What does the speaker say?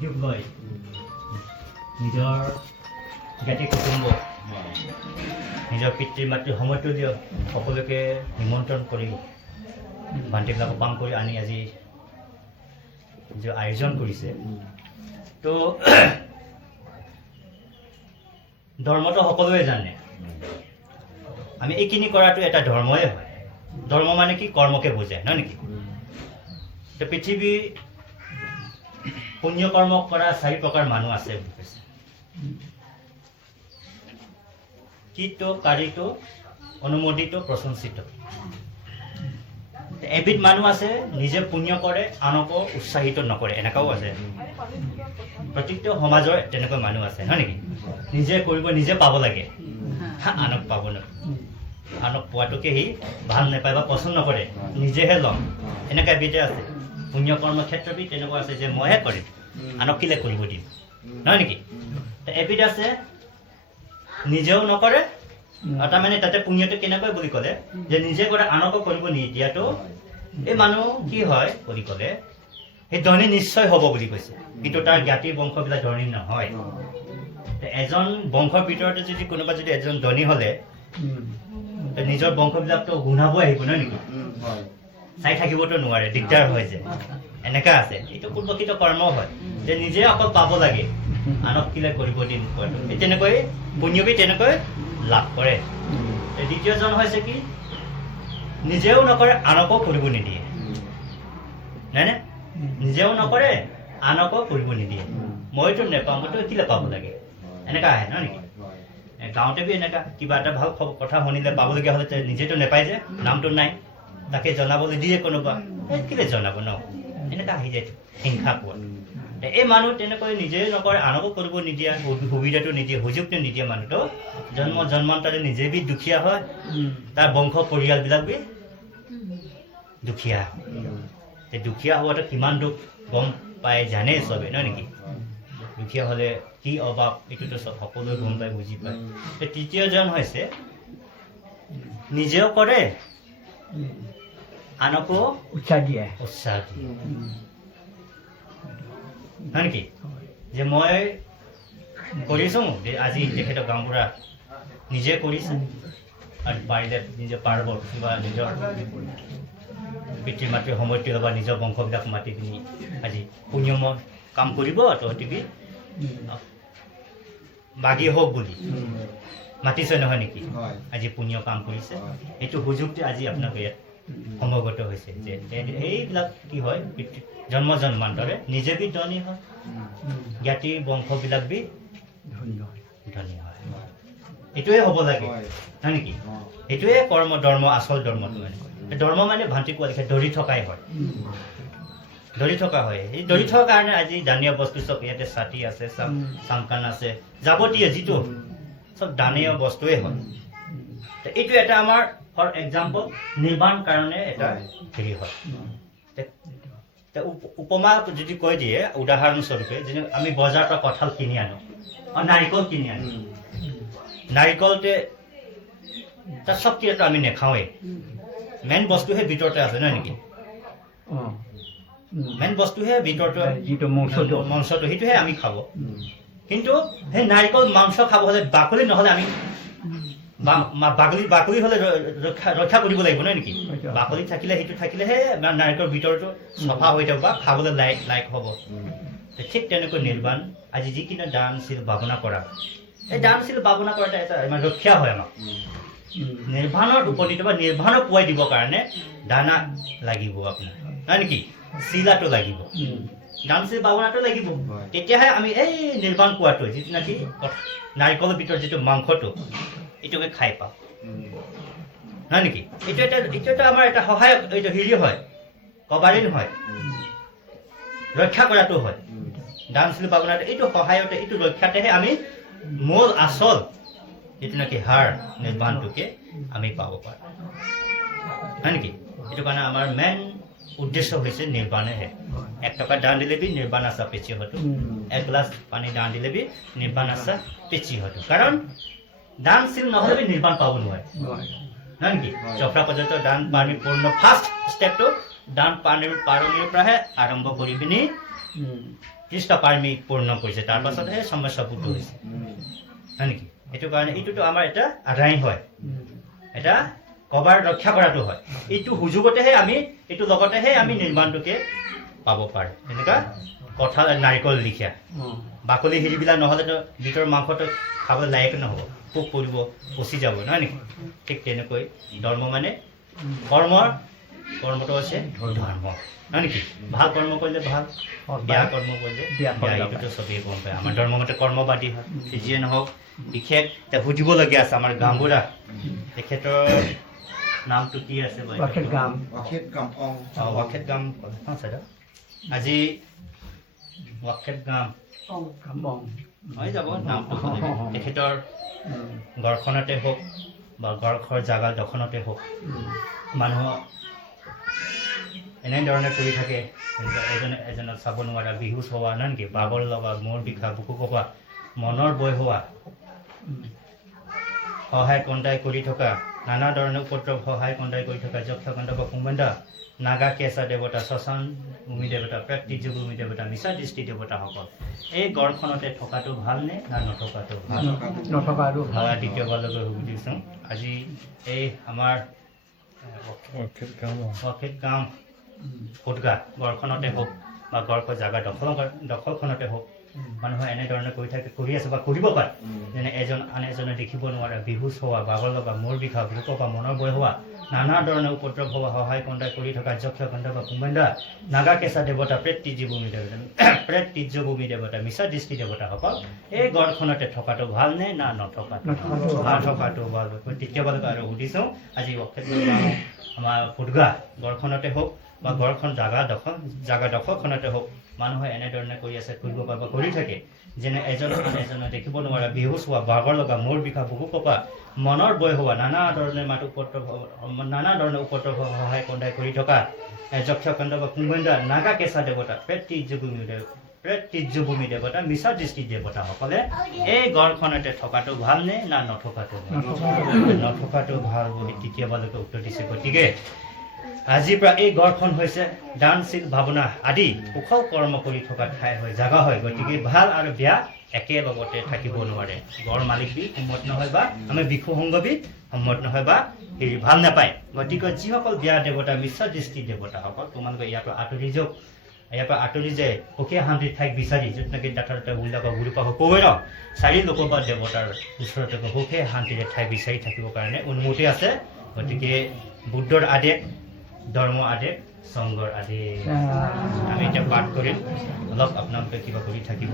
সুযোগ লৈ নিজৰ জ্ঞাতি কুটুম্ব নিজৰ পিতৃ মাতৃ সমতুল্য সকলোকে নিমন্ত্ৰণ কৰি ভান্তিবিলাকক পাম কৰি আনি আজি যে আয়োজন কৰিছে তো ধৰ্মটো সকলোৱে জানে আমি এইখিনি কৰাটো এটা ধৰ্মই হয় ধৰ্ম মানে কি কৰ্মকে বুজায় নহয় নেকি তো পৃথিৱী পুণ্য কৰ্ম কৰা 4 প্ৰকাৰ মানুহ আছে বুলি কৈছে কিটো কাৰিটো অনুমোদিত প্ৰশংসিত এবিধ মানুহ আছে নিজে পুণ্য কৰে আনকো উৎসাহিত নকৰে এনেকাও আছে প্ৰত্যেকটো সমাজৰ তেনেকুৱা মানুহ আছে নহয় নেকি নিজে কৰিব নিজে পাব লাগে আনক পাব ন আনক পোৱাটোকে সি ভাল নাপায় বা পছন্দ নকৰে নিজেহে লম এনেকুৱা এবিধ আছে পুণ্য কৰ্ম ক্ষেত্ৰবি তেনেকুৱা আছে যে মইহে কৰিম আনক কিলে কৰিব দিম নহয় নেকি এবিধ আছে নিজেও নকৰে তাৰমানে তাতে পুণ্যটো কেনেকৈ বুলি ক'লে যে নিজে কৰে আনকো কৰিব নিদিয়াটো এই মানুহ কি হয় বুলি ক'লে সেই ধনী নিশ্চয় হ'ব বুলি কৈছে কিন্তু তাৰ জ্ঞাতি বংশবিলাক ধনী নহয় এজন বংশৰ ভিতৰতে যদি কোনোবা যদি এজন ধনী হ'লে নিজৰ বংশবিলাকতো গুণাব আহিব নহয় নেকি চাই থাকিবতো নোৱাৰে দিগদাৰ হয় যে এনেকা আছে এইটো পূৰ্বকৃত কৰ্ম হয় যে নিজে অকল পাব লাগে আনক কিলে কৰিব দিম তেনেকৈ পুণ্যবি তেনেকৈ লাভ কৰে দ্বিতীয়জন হৈছে কি নিজেও নকৰে আনকো কৰিব নিদিয়ে নাই নে নিজেও নকৰে আনকো কৰিব নিদিয়ে মইতো নেপাওঁ মইতো কিলে পাব লাগে এনেকা আহে নহয় নেকি গাঁৱতে বি এনেকা কিবা এটা ভাল কথা শুনিলে পাবলগীয়া হ'লে নিজেতো নেপায় যে নামটো নাই তাকে জনাবলৈ দিয়ে কোনোবা কিলে জনাব ন এনেকা আহি যায় হিংসা পোৱা এই মানুহ তেনেকৈ নিজে নকৰে আনকো কৰিব নিদিয়া সুবিধাটো নিদিয়ে সুযোগটো নিদিয়ে মানুহটো জন্মান্তৰে নিজে বি দুখীয়া হয় তাৰ বংশ পৰিয়ালবিলাক বি দুখীয়া দুখীয়া হোৱাটো কিমান দুখ গম পায় জানে চবে নহয় নেকি দুখীয়া হ'লে কি অভাৱ এইটোতো চব সকলোৱে গম পায় বুজি পায় তৃতীয়জন হৈছে নিজেও কৰে আনকো উৎসাহ দিয়ে হয় নেকি যে মই কৰিছোঁ আজি তেখেতৰ গাঁওবুঢ়া নিজে কৰিছে আৰু পাৰিলে নিজে পাৰিব কিবা নিজৰ পিতৃ মাতৃ সমৃদ্ধি বা নিজৰ বংশবিলাক মাতি পিনি আজি পুণ্যময় কাম কৰিব তহঁতিবি বাগি হওক বুলি মাতিছে নহয় নেকি আজি পুণ্য কাম কৰিছে এইটো সুযোগটো আজি আপোনাক ইয়াত সমগত হৈছে যে এইবিলাক কি হয় জন্মান্তৰে নিজে বি ধনী হয় জ্ঞাতি বংশবিলাক বি ধনী হয় এইটোৱে হ'ব লাগে হয় নেকি এইটোৱে কৰ্ম ধৰ্ম আচল ধৰ্মটো ধৰ্ম মানে ভান্তি কোৱা লিখে ধৰি থকাই হয় ধৰি থকা হয় এই ধৰি থকাৰ কাৰণে আজি দানীয় বস্তু চব ইয়াতে ছাতি আছে চাংকান আছে যাৱতীয় যিটো চব দানীয় বস্তুৱে হয় এইটো এটা আমাৰ ফৰ এক্সাম্পল নিৰ্মাণ কাৰণে এটা হেৰি হয় উপমা যদি কৈ দিয়ে উদাহৰণস্বৰূপে যেনে আমি বজাৰৰ পৰা কঁঠাল কিনি আনো নাৰিকল কিনি আনো নাৰিকলতে তাৰ চব কিনাটো আমি নেখাওঁৱেই মেইন বস্তুহে ভিতৰতে আছে নহয় নেকি মেইন বস্তুহে ভিতৰতে যিটো মাংসটো সেইটোহে আমি খাব কিন্তু সেই নাৰিকল মাংস খাব হ'লে বাকলি নহ'লে আমি বাকলি হ'লে ৰক্ষা কৰিব লাগিব নহয় নেকি বাকলি থাকিলে সেইটো থাকিলেহে নাৰিকলৰ ভিতৰটো চফা হৈ যাব বা খাবলৈ লাইক হ'ব ঠিক তেনেকৈ নিৰ্বাণ আজি যিখিনি দানশীল ভাৱনা কৰা এই দানশীল ভাৱনা কৰাটো এটা ইমান ৰক্ষা হয় আমাক নিৰ্বাণত উপনীত বা নিৰ্বাণক পুৱাই দিবৰ কাৰণে দানা লাগিব আপোনাৰ নহয় নেকি চিলাটো লাগিব দানশীল ভাৱনাটো লাগিব তেতিয়াহে আমি এই নিৰ্বাণ পোৱাটো যিটো নেকি নাৰিকলৰ ভিতৰত যিটো মাংসটো এইটোকে খাই পাওঁ নহয় নেকি এইটো এটা আমাৰ এটা সহায়ক এইটো হেৰি হয় কভাৰিং হয় ৰক্ষা কৰাটো হয় দানশীল ভাৱনাটো এইটো সহায়তে এইটো ৰক্ষাতেহে আমি মূল আচল যিটো নেকি হাৰ নিৰ্বাণটোকে আমি পাব পাৰোঁ হয় নেকি এইটো কাৰণে আমাৰ মেইন উদ্দেশ্য হৈছে নিৰ্বাণেহে 1 টকা দান দিলে বি নিৰ্বাণ আশা পেচি হতো 1 গ্লাস পানী দান দিলে বি নিৰ্বাণ আশা পেচি হতো কাৰণ দানশীল নহ'লে বি নিৰ্বাণ পাব নোৱাৰে নহয় নেকি চফৰা পৰ্যন্ত দান পানী পূৰ্ণ ফাৰ্ষ্ট ষ্টেপটো দান পানীৰ পৰাহে আৰম্ভ কৰি পিনি 30টা পাৰ্মিট পূৰ্ণ কৰিছে তাৰ পাছতহে সমস্যাপুত্ৰ হৈছে হয় নেকি এইটো কাৰণে এইটোতো আমাৰ এটা আদায় হয় এটা কভাৰ ৰক্ষা কৰাটো হয় এইটো সুযোগতেহে আমি এইটো লগতেহে আমি নিৰ্মাণটোকে পাব পাৰোঁ এনেকুৱা কঁঠাল নাৰিকল লিখীয়া বাকলি হেৰিবিলাক নহ'লেতো ভিতৰ মাংসটো খাব লায়ক নহ'ব পোক পৰিব পচি যাব নহয় নেকি ঠিক তেনেকৈ ধৰ্ম মানে কৰ্মটো আছে ধৰ্ম নহয় নেকি ভাল কৰ্ম কৰিলে ভাল বেয়া কৰ্ম কৰিলে বেয়া এইটোতো চবেই গম পায় আমাৰ ধৰ্ম মতে কৰ্মবাদী হয় যিয়ে নহওক বিশেষ সুধিবলগীয়া আছে আমাৰ গাঁওবুঢ়া তেখেতৰ নামটো কি আছে ৱাখেট গাম আজি ৱাখেট গাম হৈ যাব নামটো তেখেতৰ ঘৰখনতে হওক বা ঘৰ জাগা দখনতে হওক মানুহ এনেধৰণে কৰি থাকে এজনক চাব নোৱাৰা বিহু চোৱা নহয় নেকি বাগৰ লগা মূৰ বিষা বুকু কপা মনৰ বৈ হোৱা সহায় কন্দাই কৰি থকা নানা ধৰণৰ উপদ্ৰৱ সহায় কন্দাই কৰি থকা যক্ষ কণ্ড বা কুম্বন্দা নাগা কেঁচা দেৱতা শ্মশান ভূমি দেৱতা প্ৰাকৃতিক ভূমি দেৱতা মিছা দৃষ্টি দেৱতাসকল এই গড়খনতে থকাটো ভালনে না নথকাটো ভাল দ্বিতীয়বাৰলৈকে সুধিছোঁ আজি এই আমাৰ ৱাখেট গাঁও ফুটগা গড়খনতে হওক বা গড়ৰ জাগা দখলখনতে হওক মানুহে এনেধৰণে কৰি আছে বা কৰিব পাৰে যেনে আন এজনে দেখিব নোৱাৰা বিহু চোৱা বাগৰ লগা মূৰ বিষা বুক বা মনৰ বৈ হোৱা নানা ধৰণৰ উপদ্ৰৱ হোৱা সহায় কন্দাই কৰি থকা যক্ষ কণ্ড বা কুম্বন্দা নাগা কেঁচা দেৱতা প্ৰেতৃজ্যভূমি দেৱতা মিছা দৃষ্টি দেৱতাসকল এই গড়খনতে থকাটো ভালনে না নথকাটো ভাল তৃতীয়বাৰলৈকে আৰু সুধিছোঁ আজি আমাৰ ফুটগা গড়খনতে হওক বা গড়খন জাগা দখলখনতে হওক মানুহে এনেধৰণে কৰি আছে কৰিব পাৰিব কৰি থাকে যেনে আন এজনে দেখিব নোৱাৰা বিহু চোৱা বাগৰ লগা মূৰ বিষা বুকু কপা মনৰ বৈ হোৱা নানা ধৰণে উপদ্ৰৱ সহায় কন্দাই কৰি থকা যক্ষ কণ্ড বা কুম্বন্দা নাগা কেঁচা দেৱতা প্ৰেতৃজ্যভূমি দেৱতা মিছা দৃষ্টি দেৱতাসকলে এই গড়খনতে থকাটো ভালনে না নথকাটো ভাল বুলি তৃতীয়বাৰলৈকে উত্তৰ দিছে গতিকে আজিৰ পৰা এই গড়খন হৈছে দানশীল ভাৱনা আদি কুশল কৰ্ম কৰি থকা ঠাই হয় জাগা হয় গতিকে ভাল আৰু বেয়া একেলগতে থাকিব নোৱাৰে গড় মালিক বি সন্মত নহয় বা আমি বিক্ষু সংঘ বি সন্মত নহয় বা হেৰি ভাল নাপায় গতিকে যিসকল বেয়া দেৱতা মিছা দৃষ্টি দেৱতাসকল তোমালোকে ইয়াৰ পৰা আঁতৰি যায় সুখীয়া শান্তিৰ ঠাইক বিচাৰি য'ত নেকি ডাঠৰতে গুৰু পাব কবই ন চাৰি লোক বা দেৱতাৰ ওচৰতে সুখীয়া শান্তিৰে ঠাই বিচাৰি থাকিবৰ কাৰণে অনুমতি আছে গতিকে বুদ্ধৰ আদেশ ধৰ্ম আদেশ সংঘৰ আদেশ আমি এতিয়া পাঠ কৰিম অলপ আপোনালোকে কিবা কৰি থাকিব